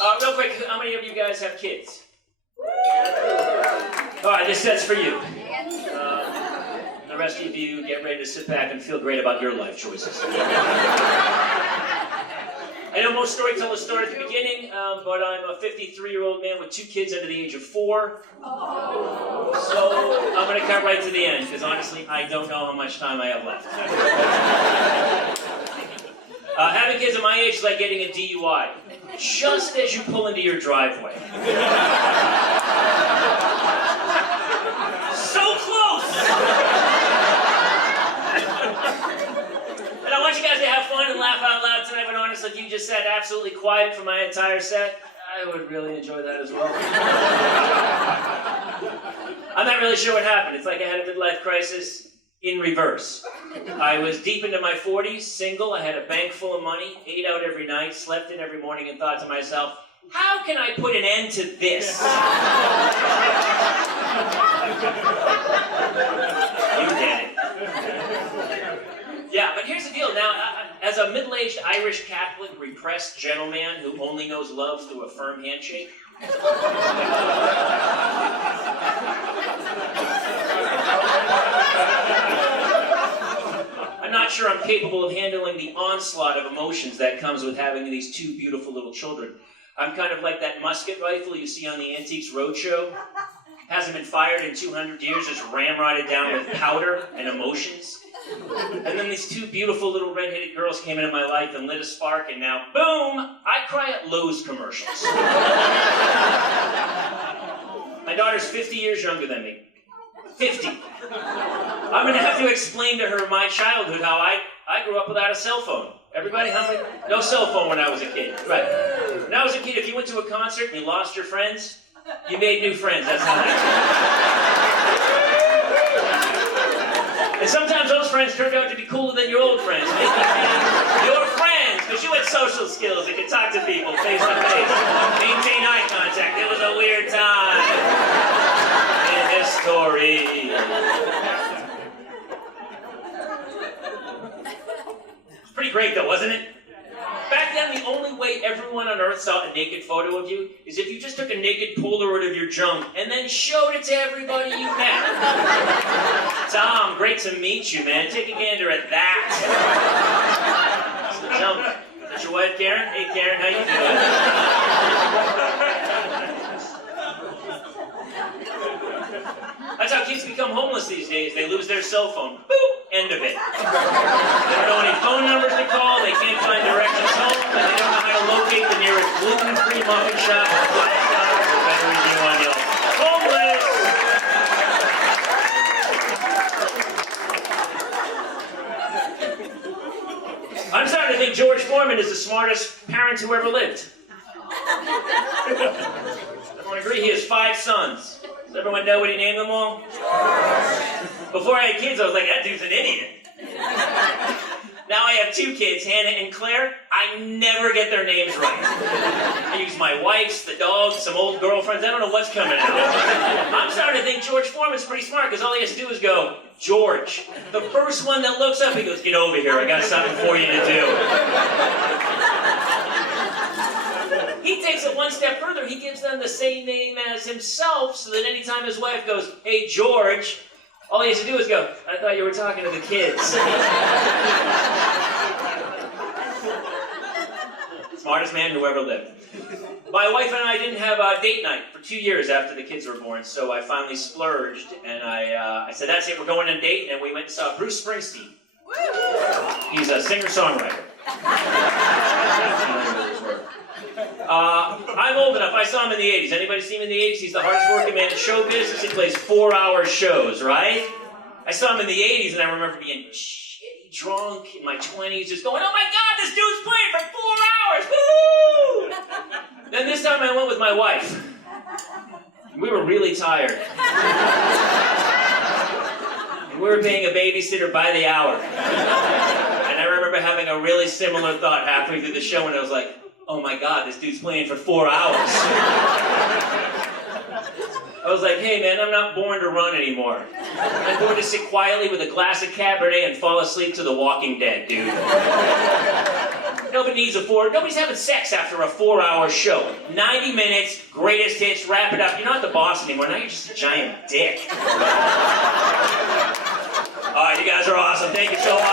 Real quick, how many of you guys have kids? All right, this set's for you. The rest of you, get ready to sit back and feel great about your life choices. I know most storytellers start at the beginning, but I'm a 53-year-old man with 2 kids under the age of 4. So I'm going to cut right to the end, because honestly, I don't know how much time I have left. Having kids at my age is like getting a DUI. Just as you pull into your driveway. So close! And I want you guys to have fun and laugh out loud tonight, but honestly, if you just sat absolutely quiet for my entire set, I would really enjoy that as well. I'm not really sure what happened. It's like I had a midlife crisis in reverse. I was deep into my 40s, single, I had a bank full of money, ate out every night, slept in every morning, and thought to myself, how can I put an end to this? You get it. Yeah, but here's the deal. Now, as a middle-aged Irish Catholic repressed gentleman who only knows love through a firm handshake, I'm not sure I'm capable of handling the onslaught of emotions that comes with having these 2 beautiful little children. I'm kind of like that musket rifle you see on the Antiques Roadshow. Hasn't been fired in 200 years, just ramrodded down with powder and emotions. And then these 2 beautiful little red-headed girls came into my life and lit a spark, and now, boom, I cry at Lowe's commercials. My daughter's 50 years younger than me. 50. I'm going to have to explain to her my childhood, how I grew up without a cell phone. Everybody, how many? No cell phone when I was a kid. Right. When I was a kid, if you went to a concert and you lost your friends, you made new friends. That's how that is. And sometimes those friends turned out to be cooler than your old friends. Your friends, because you had social skills and could talk to people face to face, maintain eye contact. It was a weird time in history. It's pretty great though, wasn't it? Back then, the only way everyone on Earth saw a naked photo of you is if you just took a naked Polaroid of your junk and then showed it to everybody you met. Tom, great to meet you, man. Take a gander at that. Junk. Is that your wife, Karen? Hey, Karen, how you doing? That's how kids become homeless these days. They lose their cell phone. Boop! End of it. They don't know any phone numbers to call, they can't find directions home, and they don't know how to locate the nearest gluten-free muffin shop or flat shop or better review on Yelp. Homeless! I'm starting to think George Foreman is the smartest parent who ever lived. Everyone agree? He has 5 sons. Does everyone know what he named them all? George! Before I had kids, I was like, that dude's an idiot. Now I have 2 kids, Hannah and Claire. I never get their names right. I use my wife's, the dog, some old girlfriends. I don't know what's coming out. I'm starting to think George Foreman's pretty smart, because all he has to do is go, George. The first one that looks up, he goes, get over here. I got something for you to do. He takes it one step further. He gives them the same name as himself, so that anytime his wife goes, hey, George, all he has to do is go, I thought you were talking to the kids. Smartest man who ever lived. My wife and I didn't have a date night for 2 years after the kids were born, so I finally splurged, and I said, that's it, we're going on a date, and we went and saw Bruce Springsteen. He's a singer-songwriter. I'm old enough. I saw him in the 80s. Anybody see him in the 80s? He's the hardest working man in show business. He plays 4-hour shows, right? I saw him in the 80s, and I remember being shitty drunk in my 20s, just going, oh my God, this dude's playing for 4 hours! Woo! Then this time I went with my wife. We were really tired. And we were paying a babysitter by the hour. And I remember having a really similar thought halfway through the show, and I was like, oh my God, this dude's playing for 4 hours. I was like, hey man, I'm not born to run anymore. I'm born to sit quietly with a glass of Cabernet and fall asleep to The Walking Dead, dude. Nobody needs a 4. Nobody's having sex after a 4-hour show. 90 minutes, greatest hits, wrap it up. You're not the boss anymore. Now you're just a giant dick. All right, you guys are awesome. Thank you so much.